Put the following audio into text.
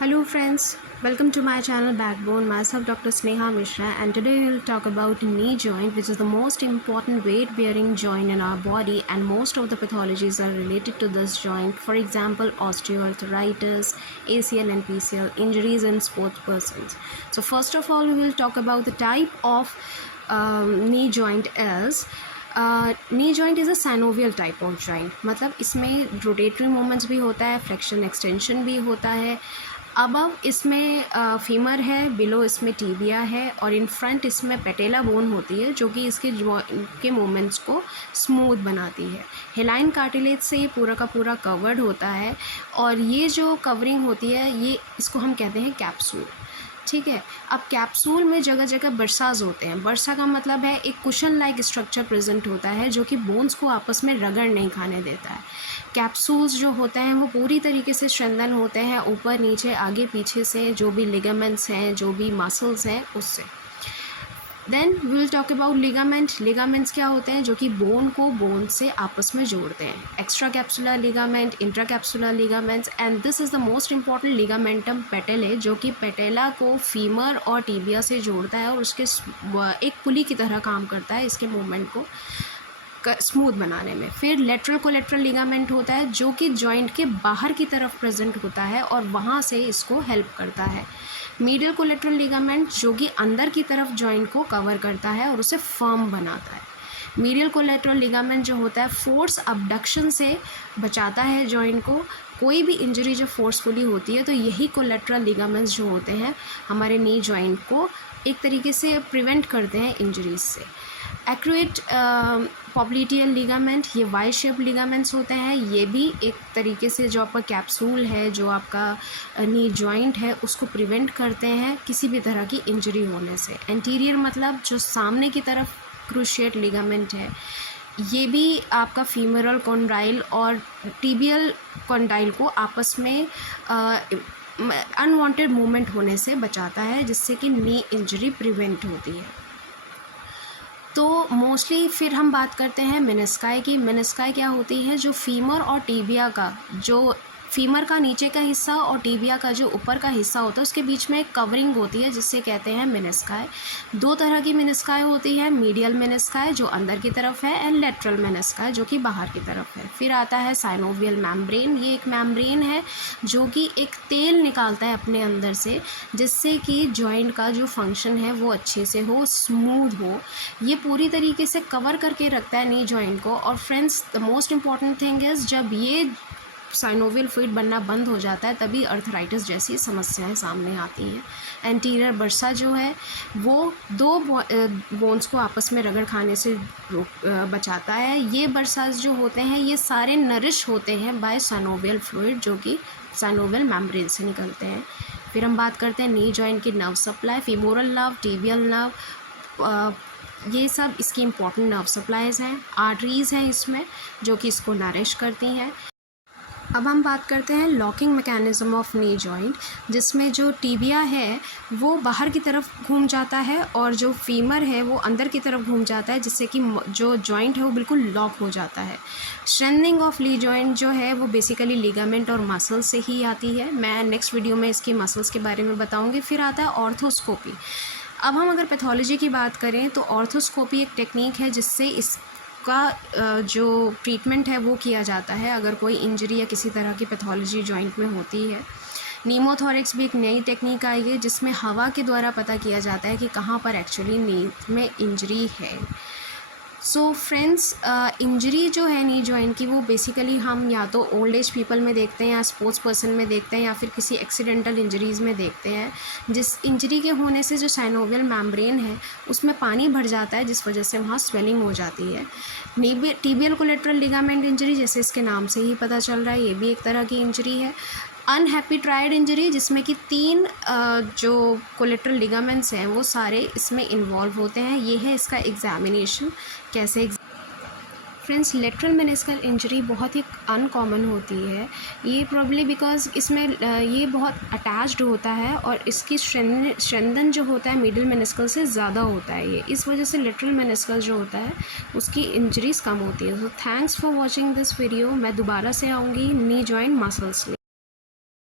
Hello friends, welcome to my channel Backbone. Myself Dr. Sneha Mishra, and today we'll talk about knee joint, which is the most important weight bearing joint in our body, and most of the pathologies are related to this joint. For example, osteoarthritis, ACL and PCL injuries in sports persons. So first of all, we will talk about the type of knee joint is knee joint is a synovial type of joint, मतलब इसमें rotatory movements भी होता है, flexion extension भी होता है। Above इसमें femur है, बिलो इसमें टीबिया है, और इन फ्रंट इसमें पेटेला बोन होती है जो कि इसके के मूवमेंट्स को स्मूथ बनाती है। हेलाइन कार्टिलेज से ये पूरा का पूरा कवर्ड होता है, और ये जो कवरिंग होती है ये इसको हम कहते हैं कैप्सूल। ठीक है, अब कैप्सूल में जगह जगह बर्साज होते हैं। बर्सा का मतलब है एक कुशन लाइक स्ट्रक्चर प्रेजेंट होता है जो कि बोन्स को आपस में रगड़ नहीं खाने देता है। कैप्सूल्स जो होते हैं वो पूरी तरीके से स्ट्रेंथन होते हैं ऊपर नीचे आगे पीछे से, जो भी लिगामेंट्स हैं, जो भी मसल्स हैं उससे। Then we will talk about ligament. Ligaments क्या होते हैं? जो कि बोन को बोन से आपस में जोड़ते हैं। Extra capsular ligament, intra capsular ligaments, and this is the most important ligamentum patellae, जो कि पेटेला को फीमर और टीबिया से जोड़ता है और उसके एक पुली की तरह काम करता है इसके मूवमेंट को स्मूथ बनाने में। फिर लेटरल कोलेटरल लिगामेंट होता है जो कि जॉइंट के बाहर की तरफ प्रेजेंट होता है और वहाँ से इसको हेल्प करता है। मीडियल कोलेटरल लिगामेंट जो कि अंदर की तरफ जॉइंट को कवर करता है और उसे फर्म बनाता है। मीडियल कोलेटरल लिगामेंट जो होता है फोर्स अबडक्शन से बचाता है जॉइंट को। कोई भी इंजरी जब फोर्सफुली होती है तो यही कोलेटरल लिगामेंट्स जो होते हैं हमारे नी जॉइंट को एक तरीके से प्रिवेंट करते हैं इंजरीज से। एक्यूरेट पॉप्लिटियल लिगामेंट, ये वाई शेप लिगामेंट्स होते हैं। ये भी एक तरीके से जो आपका कैप्सूल है, जो आपका नी जॉइंट है, उसको प्रिवेंट करते हैं किसी भी तरह की इंजरी होने से। एंटीरियर मतलब जो सामने की तरफ क्रूशिएट लिगामेंट है, ये भी आपका फीमरल कॉन्डाइल और टीबियल कॉन्डाइल को आपस में अनवांटेड मूवमेंट होने से बचाता है, जिससे कि नी इंजरी प्रिवेंट होती है। तो मोस्टली फिर हम बात करते हैं मेनिस्काई की। मेनिस्काई क्या होती है? जो फीमर और टीबिया का, जो फीमर का नीचे का हिस्सा और टीबिया का जो ऊपर का हिस्सा होता है उसके बीच में एक कवरिंग होती है जिससे कहते हैं मेनिस्काई। दो तरह की मेनिस्काई होती है, मीडियल मेनिस्काई जो अंदर की तरफ है एंड लेटरल मेनिस्काई जो कि बाहर की तरफ है। फिर आता है साइनोवियल मेम्ब्रेन। ये एक मेम्ब्रेन है जो कि एक तेल निकालता है अपने अंदर से, जिससे कि जॉइंट का जो फंक्शन है वो अच्छे से हो, स्मूथ हो। ये पूरी तरीके से कवर करके रखता है नी जॉइंट को। और friends, the most important thing is जब ये साइनोवियल फ्लूइड बनना बंद हो जाता है तभी अर्थराइटिस जैसी समस्याएं सामने आती हैं। एंटीरियर बर्सा जो है वो दो बोन्स को आपस में रगड़ खाने से बचाता है। ये बर्साज जो होते हैं ये सारे नरिश होते हैं बाय साइनोवियल फ्लूइड जो कि साइनोवियल मेम्ब्रेन से निकलते हैं। फिर हम बात करते हैं नी जॉइंट की nerve supply. Femoral nerve, tibial nerve, ये सब इसकी इम्पॉर्टेंट नर्व सप्लाईज़ हैं। आर्टरीज़ हैं इसमें जो कि इसको नरिश करती हैं। अब हम बात करते हैं locking mechanism of knee joint, जिसमें जो टीबिया है वो बाहर की तरफ घूम जाता है और जो फीमर है वो अंदर की तरफ घूम जाता है, जिससे कि जो जॉइंट है वो बिल्कुल लॉक हो जाता है। स्ट्रेंथनिंग ऑफ नी जॉइंट जो है वो बेसिकली लिगामेंट और मसल्स से ही आती है। मैं नेक्स्ट वीडियो में इसकी मसल्स के बारे में बताऊँगी। फिर आता है ऑर्थोस्कोपी। अब हम अगर पैथोलॉजी की बात करें तो ऑर्थोस्कोपी एक टेक्निक है जिससे इसका जो ट्रीटमेंट है वो किया जाता है अगर कोई इंजरी या किसी तरह की पैथोलॉजी जॉइंट में होती है। नीमोथोरिक्स भी एक नई टेक्निक आई है जिसमें हवा के द्वारा पता किया जाता है कि कहाँ पर एक्चुअली नी में इंजरी है। सो फ्रेंड्स, इंजरी जो है नी जॉइंट की वो बेसिकली हम या तो ओल्ड एज पीपल में देखते हैं या स्पोर्ट्स पर्सन में देखते हैं या फिर किसी एक्सीडेंटल इंजरीज़ में देखते हैं, जिस इंजरी के होने से जो साइनोवियल मेम्ब्रेन है उसमें पानी भर जाता है, जिस वजह से वहाँ स्वेलिंग हो जाती है। टीबियल कोलेटरल लिगामेंट इंजरी, जैसे इसके नाम से ही पता चल रहा है, ये भी एक तरह की इंजरी है। अनहैप्पी ट्रायड इंजरी, जिसमें कि 3 जो कोलेटरल लिगामेंट्स हैं वो सारे इसमें इन्वॉल्व होते हैं। ये है इसका एग्जामिनेशन कैसे। फ्रेंड्स, लेटरल मेनिस्कल इंजरी बहुत ही अनकॉमन होती है। ये प्रॉब्ली बिकॉज इसमें ये बहुत अटैच्ड होता है और इसकी स्ट्रेंथन जो होता है मिडिल मेनिस्कल से ज़्यादा होता है। ये इस वजह से लेटरल मेनिस्कल जो होता है उसकी इंजरीज़ कम होती है। So thanks for watching this video. मैं दोबारा से आऊँगी नी जॉइंट मसल्स।